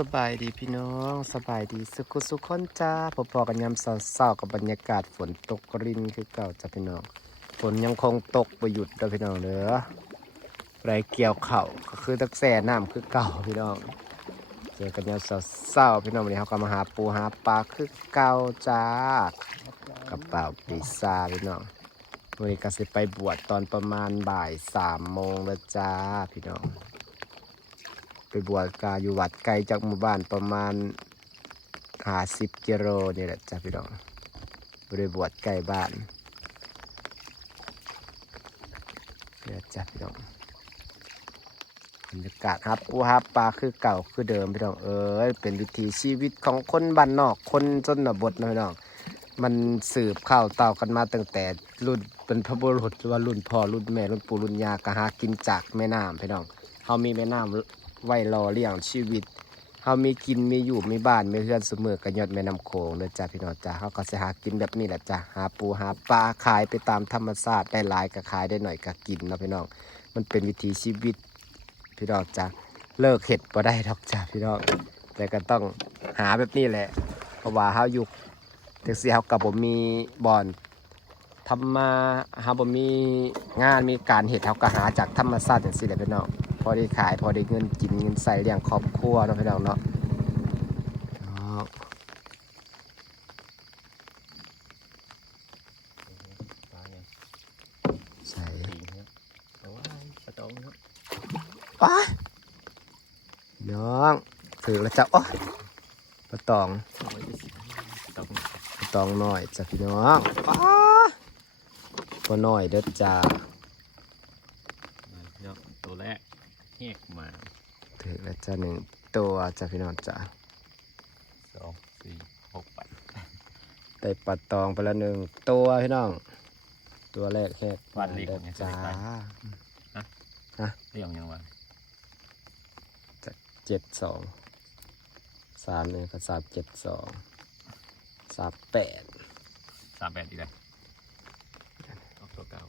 สบายดีพี่น้องสบายดีสุขสุขคนจ้าพอๆกันยามเศร้าๆกับบรรยากาศฝนตกรินคือเก่าจ้าพี่น้องฝนยังคงตกไปหยุดเด้อพี่น้องเด้อไรเกี่ยวเข่าก็คือตักแส่น้ำคือเก่าพี่น้องเจอกันยามเศร้าๆพี่น้องวันนี้เขาก็มาหาปูหาปลาคือเก่าจ้ากระเป๋าปีซาพี่น้องวันนี้ก็สิไปบวชตอนประมาณบ่ายสามโมงแล้วจ้าพี่น้อง ไปบวชกาอยู่วัดไกลจากหมู่บ้านประมาณหาสิบกิโลนี่แหละจ้ะพี่น้องไปบวชใกล้บ้านเนี่ยจ้ะพี่น้องบรรยากาศครับปูฮับปลาคือเก่าคือเดิมพี่น้องเอ้ยเป็นวิถีชีวิตของคนบ้านนอกคนชนบทนะพี่น้องมันสืบข้าวเต่ากันมาตั้งแต่รุ่นเป็นพระบุรุษหรือว่ารุ่นพ่อรุ่นแม่รุ่นปู่รุ่นยากะหากินจากแม่น้ำพี่น้องเขามีแม่น้ำ ไว้รอเลี้ยงชีวิตเฮามีกินมีอยู่มีบ้านมีเฮือนเสมอกันยอดแม่น้ำโขงเลยจ้ะพี่น้องจ้ะเฮาก็สิหากินแบบนี้แหละจ้ะหาปูหาปลาขายไปตามธรรมชาติได้หลายก็ขายได้หน่อยก็กินเนาะพี่น้องมันเป็นวิถีชีวิตพี่น้องจ้ะเลิกเห็ดบ่ได้ดอกจ้ะพี่น้องแต่ก็ต้องหาแบบนี้แหละ เพราะว่าเฮาอยู่ถึงสิเฮากับบ่มีบ่อนทำมาเฮาบ่มีงานมีการเห็ดเฮาก็หาจากธรรมชาติจังซี่แหละพี่น้อง พอได้ขายพอได้เงินกินเงินใส่เลี้ยงครอบครัวเนาะพี่น้องเนาะเอาใส่เอาไว้ปลาตองเนาะป้าน้องถือแล้วจ้ะโอ้ยปลาตองเอาไว้จะสิตองปลาตองหน่อยจ้ะพี่น้องป้าปลาหน่อยเด้อจ้าเนาะตัวแรกแหกมาถือแล้วจ้ะหนึ่งตัวจ้ะพี่น้องจ้าสองสี่หกแปดได้ปลาตองไปแล้วหนึ่งตัวพี่น้อง ตัวแรกแค่วันเล็กเด้อเนี่ยจะจ้าได้ไปเรียงยังวะเจ็ดสองสามหนึ่งกับสามเจ็ดสองสามแปดสามแปดอีกเลยเอาตัวเก่า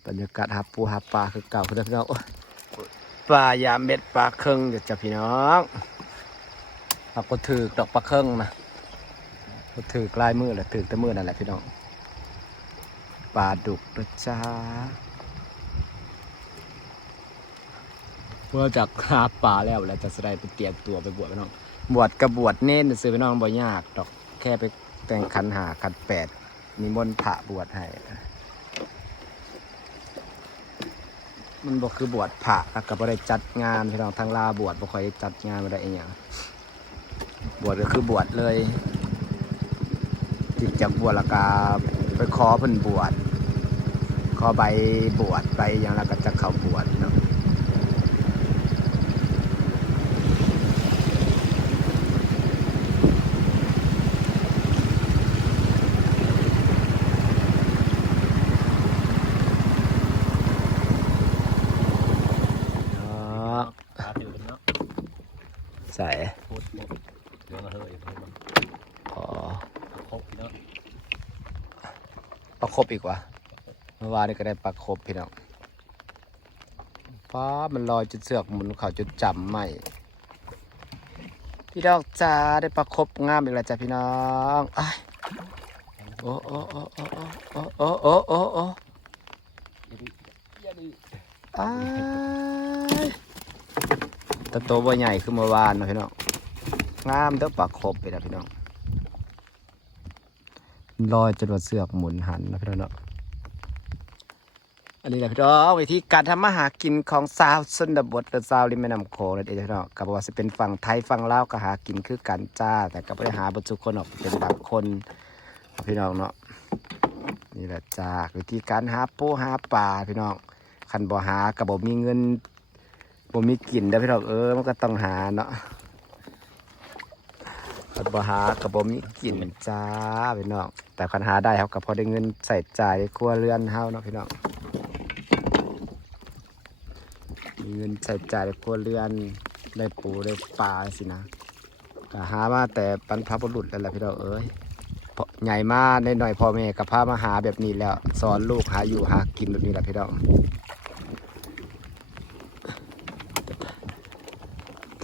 บ รรยากาศหาปูหาปลาคือเก่าคือเดิมพี่น้องปลายาเม็ดปลาเครื่องอยู่จ้ะพี่น้องเราก็ถือดอกปลาเครื่องนะก็ถือกลายมือแหละถือแต่มือนั่นแหละพี่น้องปลาดุกนะจ้าเมื่อจากหาปลาแล้วแล้วจะแสดงไปเตรียมตัวไปบวชพี่น้องบวชกับบวชเน้นซื้อพี่น้องบ่ยากดอกแค่ไปแต่งขันหาขันแปดนิมนต์พระบวชให้ มันบอกคือบวชพระแล้วก็บ่ได้จัดงานพี่น้องทางลาบวชบ่ค่อยจัดงานบ่ได้อีหยังบวชก็คือบวชเลยติดจากบวชแล้วก็ไปขอเพิ่นบวชขอใบบวชไปอย่างแล้วก็จะเข้าบวชเนาะเนาะ ปลาถือเนาะ ใส่โคตรโคตรเดี๋ยวมาเฮ้ยอ๋อครบเนาะประคบอีกวะเมื่อวานนี้ก็ได้ประคบพี่น้องฟ้ามันลอยจนเสือกหมุนเขาจนจำไม่พี่ดอกจ้าได้ประคบงามอีกแล้วจ้ะพี่น้องอ้ายโอ้โอ้โอ้โอ้โอ้โอ้โอ้โอ้โอ้ อย่าดื้อ อ้ายแตะโตบ่ใหญ่คือเมื่อวานนะพี่น้องงามเด้อประครบไปแล้วพี่น้องลอยจนว่าเสือกหมุนหันนะพี่น้องเนาะอันนี้แหละพี่น้องวิธีการทำมาหากินของสาวชนบทหรือสาวริมแม่น้ำโขงนั่นเองพี่น้องกับว่าจะเป็นฝั่งไทยฝั่งลาวก็หากินคือกันจ้า แต่ก็ไม่ได้หาบรรจุคนออกเป็นบางคนพี่น้องเนาะนี่แหละจ้าวิธีการหาปูหาปลาพี่น้องคันบ่หากับบ่มีเงิน บ่มีกลิ่นเด้อพี่น้องเออมันก็ต้องหาเนาะคันบ่หากับบ่มีกลิ่นจ้าพี่น้องแต่คันหาได้ครับกับพอได้เงินใส่จ่ายครัวเรือนเฮาเนาะพี่น้องมีเงินใช้จ่ายครัวเรือนได้ปูได้ปลาสินะก็หามาแต่บรรพบุรุษแล้วล่ะพี่น้องเอ้ยใหญ่มาได้หน่อยพ่อแม่กับพามาหาแบบนี้แล้ว สอนลูกหาอยู่หากินแบบนี้แหละพี่น้อง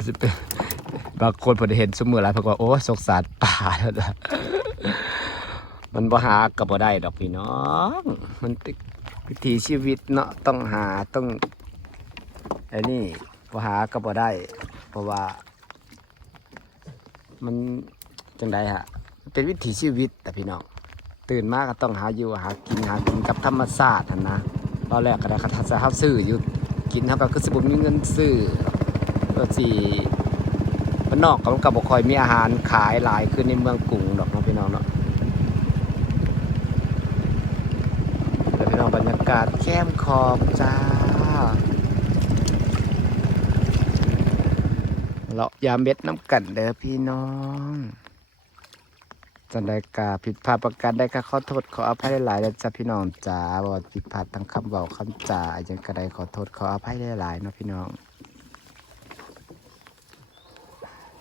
สิเป็นบางคนผมเห็นสมมือแล้วเพราะว่าโอ้สงสารป่าแล้วนะมันบ่หากับบ่ได้ดอกพี่น้อง มันวิถีชีวิตเนาะต้องหาต้องไอ้นี่บ่หาก็บ่ได้ เพราะว่า มันจังไดฮะเป็นวิถีชีวิตแต่พี่น้องตื่นมาก็ต้องหาอยู่หากินหากินกับธรรมชาตินนะตอนแรกก็ได้คาถาเฮาซื้ออยู่กินเฮาก็คือสิบ่มีเงินซื้อ ก็สิบ้านนอกก็มันก็บ่ค่อยมีอาหารขายหลายขึ้นในเมืองกรุงดอกเนาะพี่น้องเนาะแล้วพี่น้องบรรยากาศแค้มขอบจ้าเลาะยาเม็ดน้ำกันเด้อพี่น้องจันไดกาผิดพลาดประการได้ก็ขอโทษขออภัยหลายๆนะจ้าพี่น้องจ้าว่าผิดพลาดทั้งคำเบาคำจ่าอยังกระไดขอโทษขออภัยหลายๆเนาะพี่น้อง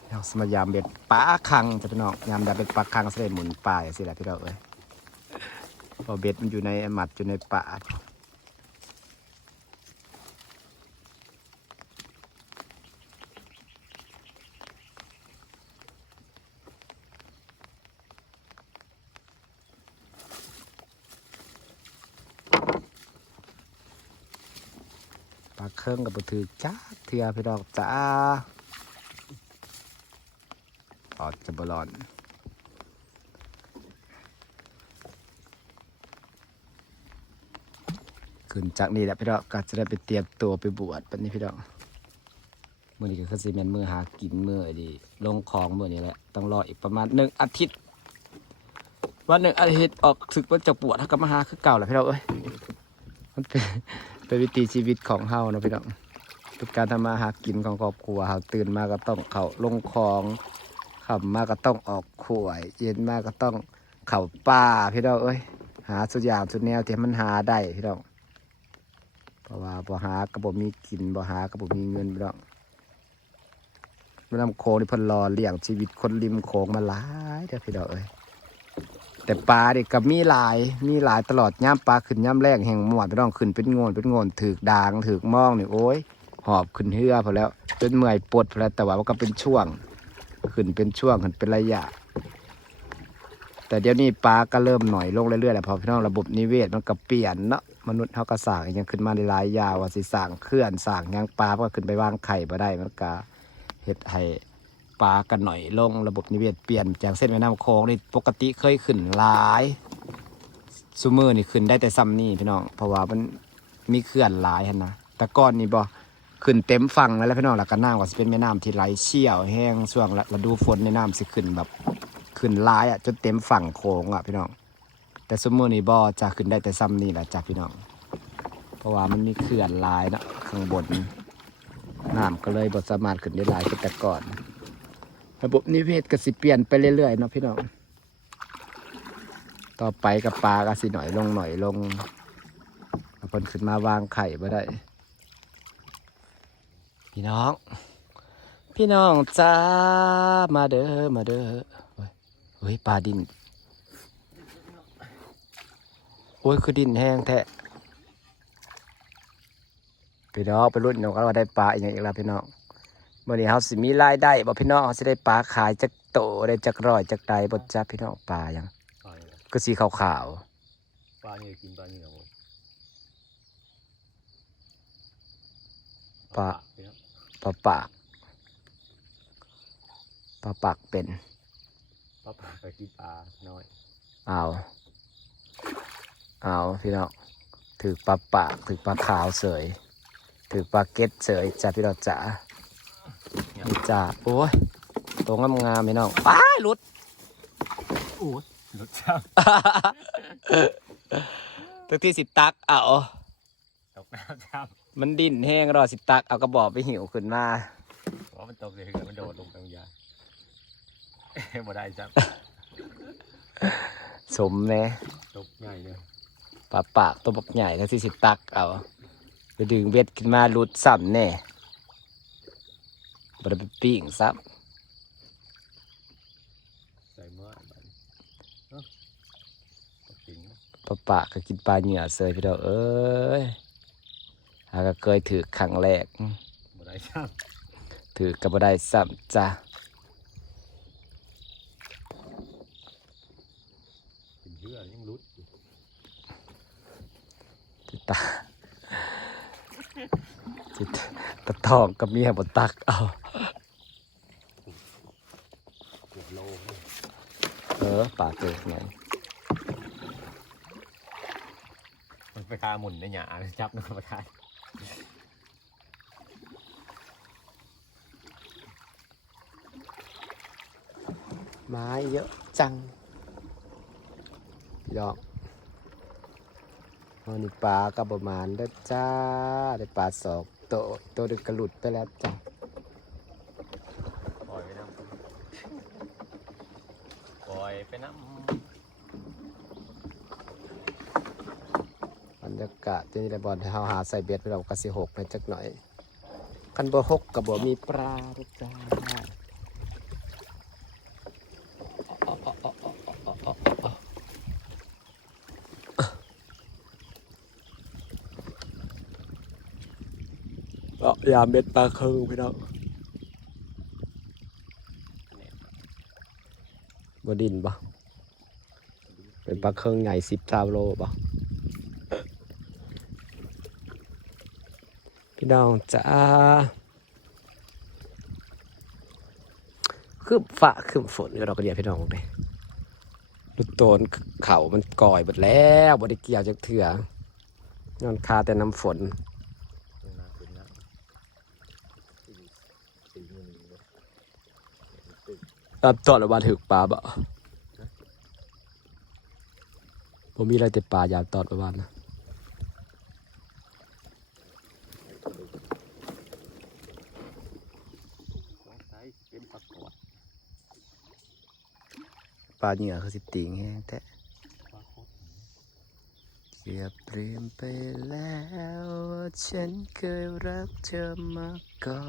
เราสมายามเบ็ดปลาคังจ้ะพี่น้องยามแบบเป็นปลาคังเสด็จหมุนปลายสิแหละพี่น้องเอ้ยพอเบ็ดมันอยู่ในหมัดอยู่ในป่าปลาเครื่องกับบถือจ้าเทียพี่ดอกจ้า ออดจะบลอนขึ้นจากนี้แหละพี่น้องก็จะได้ไปเตรียมตัวไปบวชปันนี้พี่น้องมื่อนี้ก็คือซีเมนมือหากินมือดี ลงคลองมือนี้แหละต้องรออีกประมาณหนึ่งอาทิตย์วันหนึ่งอาทิตย์ออกศึกว่าจะบวชถ้าก็มาหาคือเก่าแหละพี่น้องเอ้ยมันเป็นเป็นวิถีชีวิตของเฮานะพี่น้องเป็นการทำมาหากินของครอบครัวเฮาตื่นมาก็ต้องเขาลงคลอง ขับมาก็ต้องออกขวย เย็นมาก็ต้องเข่าป่าพี่น้องเอ้ยหาสุดอย่างสุดแนวที่มันหาได้พี่น้องเพราะว่าบ่หากระบบมีกินบ่หากระบบมีเงินพี่น้องแม่น้ำโขงนี่พิ่นรอเลี้ยงชีวิตคนริมโขงมาหลายเด้อพี่น้องเอ้ยแต่ปลาเด็กกับมีหลายมีหลายตลอดย่ามปลาขึ้นย่ามแรงแห่งหมวดพี่น้องขึ้นเป็นงนเป็นงนถือกดางถือกมองนี่โอ้ยหอบขึ้นเหือพอแล้วจนเมื่อยปวดพอแล้วแต่ว่ามันก็เป็นช่วง ขึ้นเป็นช่วงขึ้นเป็นระยะ แต่เดี๋ยวนี้ปลาก็เริ่มหน่อยลงเรื่อยๆแล้วพอพี่น้องระบบนิเวศมันก็เปลี่ยนเนาะมนุษย์เขาก็สร้างยังขึ้นมาในหลายๆยาว่าสิสร้างเคลื่อนสร้างยังปลาก็ขึ้นไปวางไข่มาได้มันก็เฮ็ดให้ปลากันหน่อยลงระบบนิเวศเปลี่ยนจากเส้นแม่น้ำโค้งนี่ปกติเคยขึ้นหลายซูเมอร์นี่ขึ้นได้แต่ซ้ำนี่พี่น้องเพราะว่ามันมีเขื่อนหลายนะแต่ก้อนนี่บ่ ขึ้นเต็มฝั่งแล้วแหละพี่น้องแล้วก็น้ำก็สิเป็นแม่น้ำที่ไหลเชี่ยวแห้งช่วงฤดูฝนในน้ำสิขึ้นแบบขึ้นลายอะจนเต็มฝั่งโค้งอะพี่น้อง แต่สมมตินี่บ่จะขึ้นได้แต่ซ้ำนี่แหละจ้ะพี่น้อง เพราะว่ามันมีเขื่อนลายเนาะข้างบนน้ำก็เลยบ่สามารถขึ้นได้หลายขึ้นแต่ก่อนระบบนิเวศก็สิเปลี่ยนไปเรื่อยๆเนาะพี่น้อง ต่อไปกับปลาก็สิหน่อยลงหน่อยลงเอาคนขึ้นมาวางไข่มาได้ พี่น้อง พี่น้องจ้ามาเด้อมาเด้อเฮ้ยเฮ้ยปลาดิน โอ้ยคือดินแห้งแท้พี่น้องไปรุ่นน้องก็ว่าได้ปลาอีกอย่างอีกแล้วพี่น้องเมื่อนี้เขาสิมีรายได้บ่พี่น้องเขาสิได้ปลาขายจักโตได้จักร้อยจักใดบ่จ้าพี่น้องปลาหยังปลาเนี่ยก็สีขาวปลาเนี่ยกินปลาเนี่ยโว้ยปลาเนี่ยๆ ปลาปากปลาปากเป็นปลาปลาไปกินปลาน้อยเอาเอาพี่น้องถือปลาปากถือปลาขาวเสยถือปลาเก็ดเสยจ้าพี่น้องจ๋านี่จ้าโอ้ยตัวงามๆพี่น้องป้ายหลุดโอ้ยรสชาติตัวที่สิตักเอาตกน้ำชาติ มันดิ้นแห้งรอสิตักเอากระบอกไปหิวขึ้นมาเพราะมันตกเลยมันโดดลงไปยาบ่ได้จ้ะสมเน่ตกใหญ่เลยปลาปากตัวบักใหญ่แล้วที่สิตักเอาไปดึงเบ็ดขึ้นมาหลุดซ้ำแน่บ่ได้ไปปิ้งซ้ใส่เมื่อบัดนี้เอ้าก็จริงนะำปลาปะก็กินปลาเหงื่อเสยพี่ดอกเอ้ย หาก็เคยถือครั้งแรกบ่ได้ช่างถือกับบ่ได้ซ้ำจ้ะกินเพื่อยังรุดอยู่จิตาจิตตะทองกับเมียบ่ตักเอาเกือบโลเลยเออปากเกิดหน่อยมันไปคาหมุนในหยาจับนมาคาย ไม้เยอะจังพี่ดอกอันนี้ปลาก็ประมาณเด้อจ้า ได้ปลาสองโตวตัวดึกกระหลุดไปแล้วจ้ะปล่อยไปน้ำปล่อยไปน้บรรยากาศที่นี่ได้บอลให้เฮาหาใส่เบ็ดไปเรากระสิหกในจักหน่อยคันบ่หกกับบ่มีปลาเด้อจ้า ยามเบ็ดปลาเคิงพี่น้องำเนี่ยบดินปะเป็นปลาเคิงใหญ่สิบสามโลปะพี่น้องจ้าคือฝ่าคือฝนก็ดอกกระเดียพี่น้องเลยลูกโตนเขามันก่อยหมดแล้วบไดิเกี่ยวจากเถื่อนอนคาแต่น้ำฝนน้ำขึ้นน้ำตีมือหนึ่งเลยตึ กรับตอนระบาถึกปลาบ่ผมมีอะไรแต่ปลายามตอดประมาณนะต้องใช้เป็นปรากฏปลาเหงื่อคือสิติงแห้งแท้ปราเกียบเปลี่ยนไปแล้วว่าฉันเคยรักเธอมาก่อ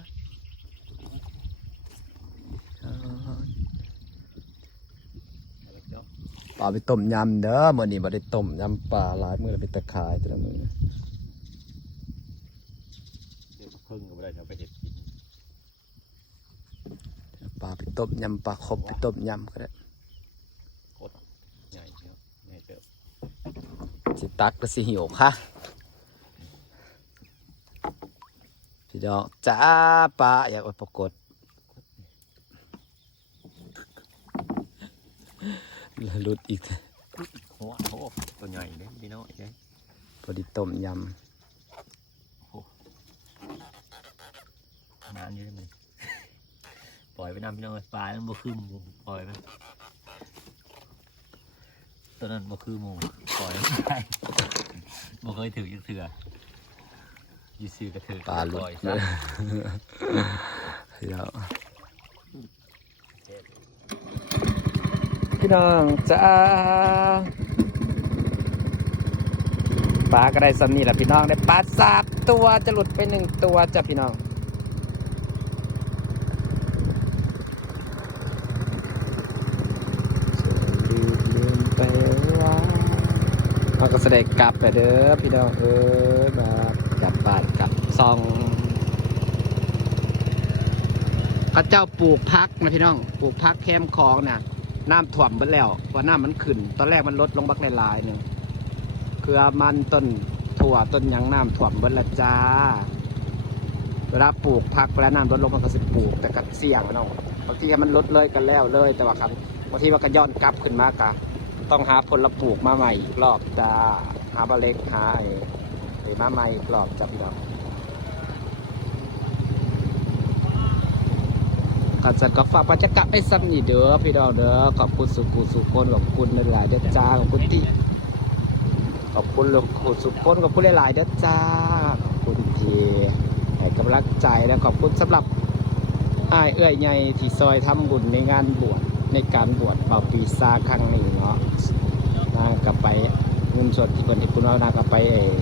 นอ่า อะไรเจ้า ปลาไปต้มยำเด้อมื่อนี้บ่ได้ต้มยำปลาหลายมื้อแล้วไปตะขายแต่ละมื้อเดี๋ยวพึ่งก็ไม่ได้เอาไปเห็ดกินปลาไปต้มยำปลาครบไปต้มยำก็ได้โคตรใหญ่เนาะใหญ่เติบสิตักก็สิหิวค่ะพี่ดอกจ้าปลาอยากเอาปรากฏ หลุดอีกหัวโอ้ตัวใหญ่เลยพี่น้อยเลยพอดีต้มยนานอยู่ได้ไหมปล่อยไปน้ำพี่น้อยปลามันบ่คือหมูปล่อยมันตัวนั้นบ่คือหมูปล่อยมันไปบ่เคยถือยังเถื่ออยู่ซื้อกระถือำปลาหลุปดล่อยเลซะยพี่น้อ พี่น้องจ้าปลาก็ได้สำนีแหละพี่น้องได้ปลาสามตัวจะหลุดไปหนึ่งตัวจ้ะพี่น้องลืมลืมไปเราก็แสดงกลับไปเด้อพี่น้องเอ้ยมากลับบ้านกลับซองเข้าเจ้าปลูกพักนะพี่น้องปลูกพักแคมคลองน่ะ น้ำถ่วมไปแล้วเพราะน้ำมันขึ้น ตอนแรกมันลดลงบักหลายๆหนึ่งคือมันต้นถั่วต้นยังน้ำถ่วมเบิดละจ้าเวลาปลูกพักเวลาน้ำลดลงมันก็สิปลูกแต่ก็เสี่ยงเนาะบางทีมันลดเลยกันแล้วเลย แต่ว่าครับบางทีมันก็ย้อนกลับขึ้นมากะต้องหาผลปลูกมาใหม่อีกรอบจ้าหาบเล็กหาไอ้ไอ้มาใหม่อีกรอบจ้าพี่น้อง ก็จะก็ฝากบรรยากาศไปซ้ำนี่เด้อพี่น้องเด้อขอบคุณสุขุสุขคนขอบคุณหลายๆเด้อจ้าขอบคุณที่ขอบคุณหลวงปู่สุขคนขอบคุณหลายๆเด้อจ้าขอบคุณที่ให้กำลังใจและขอบคุณสำหรับอ้ายเอื้อยใหญ่ที่ซอยทำบุญในงานบวชในการบวชเป่าปีซาครั้งนี้เนาะนางกลับไปเงินสดที่คนที่คุณเอานางกลับไปเอ่อ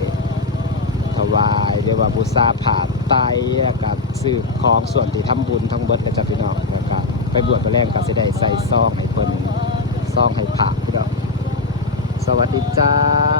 ถวายเรียกว่าบูชาผาไตแล้วก็ซื้อของส่วนที่ทำบุญทั้งเบิดก็จะพี่น้องแล้วก็ไปบวชตัวแรกก็สิได้ใส่ซองให้เพิ่นซองให้ผ่าพี่น้องสวัสดีจ้า